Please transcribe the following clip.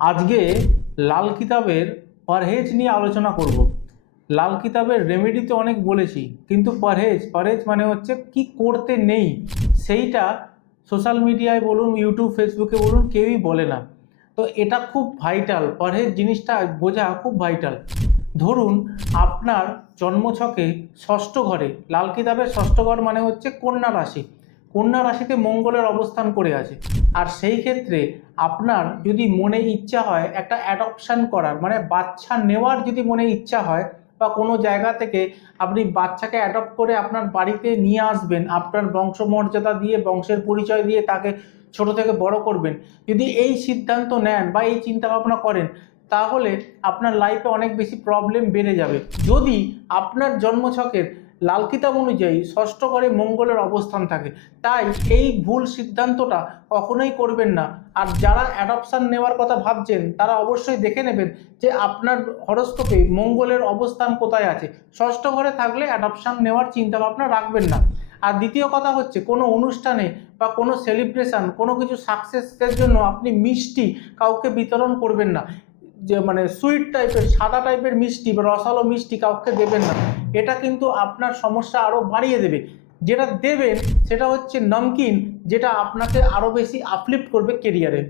আজকে লাল কিতাবের পরহেজ নিয়ে আলোচনা করব। লাল কিতাবের রেমেডি তো অনেক বলেছি, কিন্তু পরহেজ পরহেজ মানে হচ্ছে কি করতে নেই, সেইটা সোশ্যাল মিডিয়ায় বলুন ইউটিউব ফেসবুকে বলুন, কেউই বলে না। তো এটা খুব ভাইটাল পরহেজ জিনিসটা বোঝা খুব ভাইটাল ধরুন, আপনার জন্মছকে ষষ্ঠ ঘরে, লাল কিতাবের ষষ্ঠ ঘর মানে হচ্ছে কন্যা রাশি। কন্যা রাশিতে মঙ্গলের অবস্থান করে আছে। আর সেই ক্ষেত্রে আপনার যদি মনে ইচ্ছা হয় একটা অ্যাডপশান করার মানে বাচ্চা নেওয়ার যদি মনে ইচ্ছা হয় বা কোনো জায়গা থেকে আপনি বাচ্চাকে অ্যাডপ্ট করে আপনার বাড়িতে নিয়ে আসবেন, আপনার বংশমর্যাদা দিয়ে, বংশের পরিচয় দিয়ে তাকে ছোট থেকে বড় করবেন, যদি এই সিদ্ধান্ত নেন বা এই চিন্তা ভাবনা করেন, তাহলে আপনার লাইফে অনেক বেশি প্রবলেম বেড়ে যাবে। যদি আপনার জন্মছকের লাল কিতাব অনুযায়ী ষষ্ঠ ঘরে মঙ্গলের অবস্থান থাকে। তাই এই ভুল সিদ্ধান্তটা কখনোই করবেন না। আর যারা অ্যাডপশান নেওয়ার কথা ভাবছেন, তারা অবশ্যই দেখে নেবেন যে আপনার হরস্কোপে মঙ্গলের অবস্থান কোথায় আছে। ষষ্ঠ ঘরে থাকলে অ্যাডপশান নেওয়ার চিন্তা ভাবনা রাখবেন না। আর দ্বিতীয় কথা হচ্ছে, কোনো অনুষ্ঠানে বা কোনো সেলিব্রেশন কোনো কিছু সাকসেসের জন্য আপনি মিষ্টি কাউকে বিতরণ করবেন না। যে মানে সুইট টাইপের সাদা টাইপের মিষ্টি বা রসালো মিষ্টি কাউকে দেবেন না। এটা কিন্তু আপনার সমস্যা আরও বাড়িয়ে দেবে। যেটা দেবেন, সেটা হচ্ছে নমকিন, যেটা আপনাকে আরও বেশি আপলিফ্ট করবে কেরিয়ারে